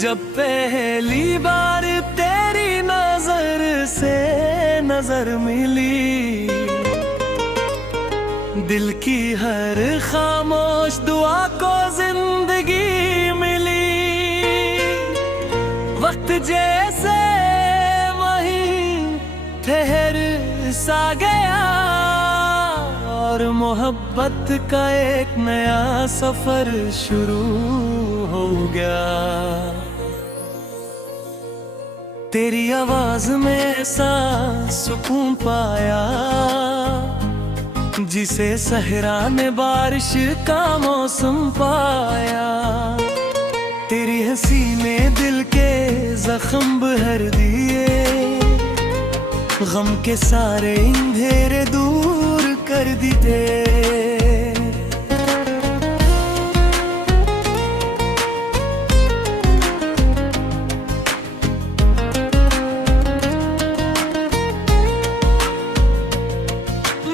जब पहली बार तेरी नजर से नजर मिली, दिल की हर खामोश दुआ को जिंदगी मिली। वक्त जैसे वहीं ठहर सा गया और मोहब्बत का एक नया सफर शुरू हो गया। तेरी आवाज में ऐसा सुकून पाया जिसे सहरा ने बारिश का मौसम पाया। तेरी हंसी ने दिल के जख्म भर दिए, गम के सारे अंधेरे दूर कर दिए।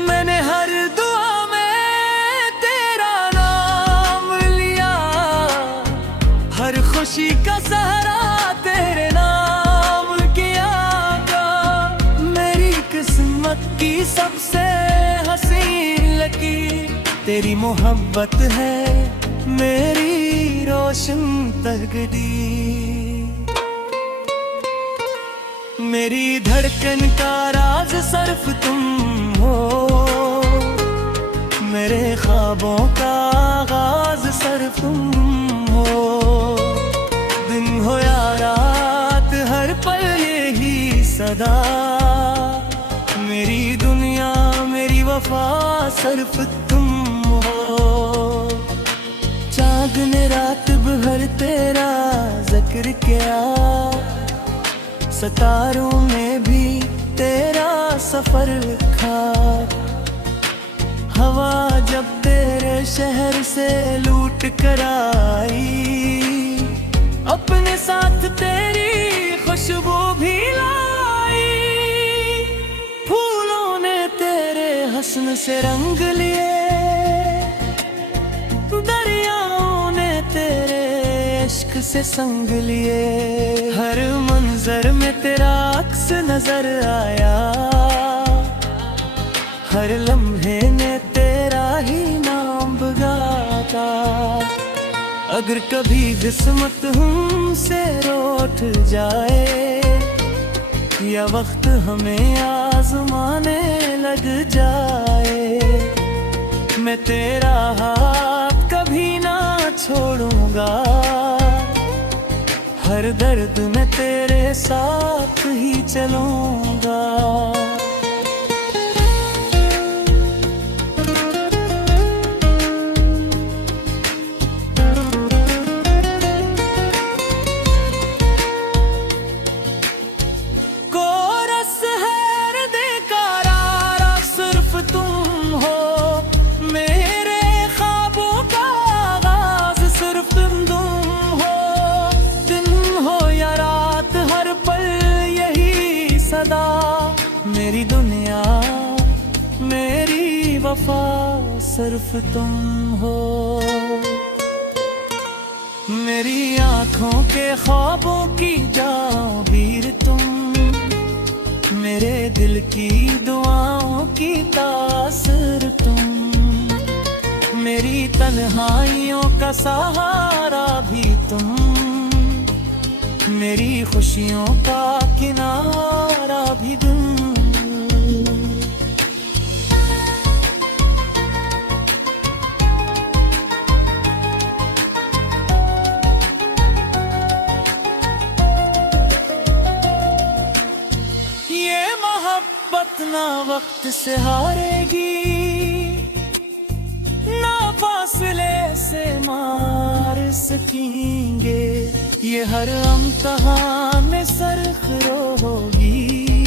मैंने हर दुआ में तेरा नाम लिया, हर खुशी का सहारा तेरे नाम किया। मेरी किस्मत की सबसे हसीन लकीर तेरी मोहब्बत है, मेरी रोशन तकदीर। मेरी धड़कन का राज सिर्फ तुम हो, मेरे ख्वाबों का आगाज सिर्फ तुम हो। दिन हो या रात हर पल यही सदा, मेरी दुनिया मेरी वफा सिर्फ तुम हो। चाँद ने रात भर तेरा जिक्र किया, सितारों में भी तेरा सफर लिखा। हवा जब तेरे शहर से लूट कर आई, अपने साथ तेरी खुशबू भी लाई। फूलों ने तेरे हस्न से रंग लिए, दरियाओं ने तेरे इश्क से संग लिए। हर मंजर में तेरा अक्स नजर आया, हर लम्हे ने तेरा ही नाम गाता। अगर कभी किस्मत हमसे रूठ जाए, या वक्त हमें आजमाने लग जाए, मैं तेरा हाथ कभी ना छोड़ूंगा। हर दर्द में तेरे साथ ही चलूंगा। कोरस है हृदय का रारा सिर्फ तुम हो, मेरे ख्वाबों का आगाज सिर्फ तुम हो। दिन हो या रात हर पल यही सदा, मेरी दुनिया मेरी वफा सिर्फ तुम हो। मेरी आँखों के ख्वाबों की जाबीर तुम, मेरे दिल की दुआओं की तासर तुम। मेरी तन्हाइयों का सहारा भी तुम, मेरी खुशियों का किनारा भी तुम। ये मोहब्बत ना वक्त से हारेगी, ना फासले से मार सकेंगे। ये हर इम्तिहान में सरखरो होगी,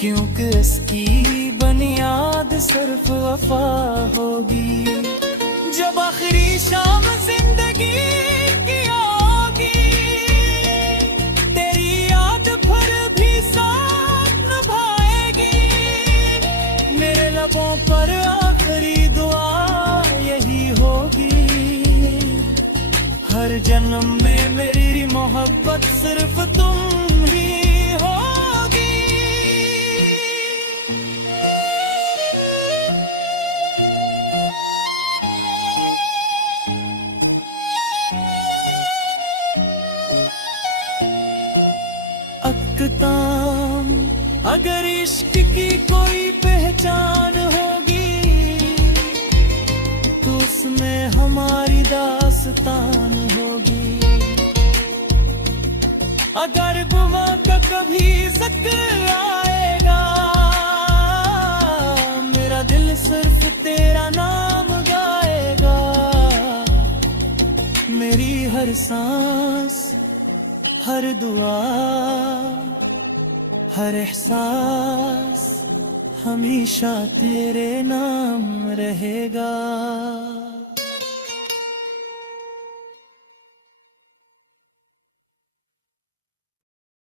क्योंकि इसकी बुनियाद सिर्फ वफा होगी। जब आखिरी शाम जिंदगी की होगी, तेरी याद भर भी साथ निभाएगी। मेरे लबों पर आखिरी दुआ यही होगी, हर जन्म में मेरे सिर्फ तुम ही होगी। अख्ताम, अगर इश्क की कोई पहचान होगी तो उसमें हमारी दास्तान होगी। अगर गुमा का कभी जिक्र आएगा, मेरा दिल सिर्फ तेरा नाम गाएगा। मेरी हर सांस, हर दुआ, हर एहसास हमेशा तेरे नाम रहेगा।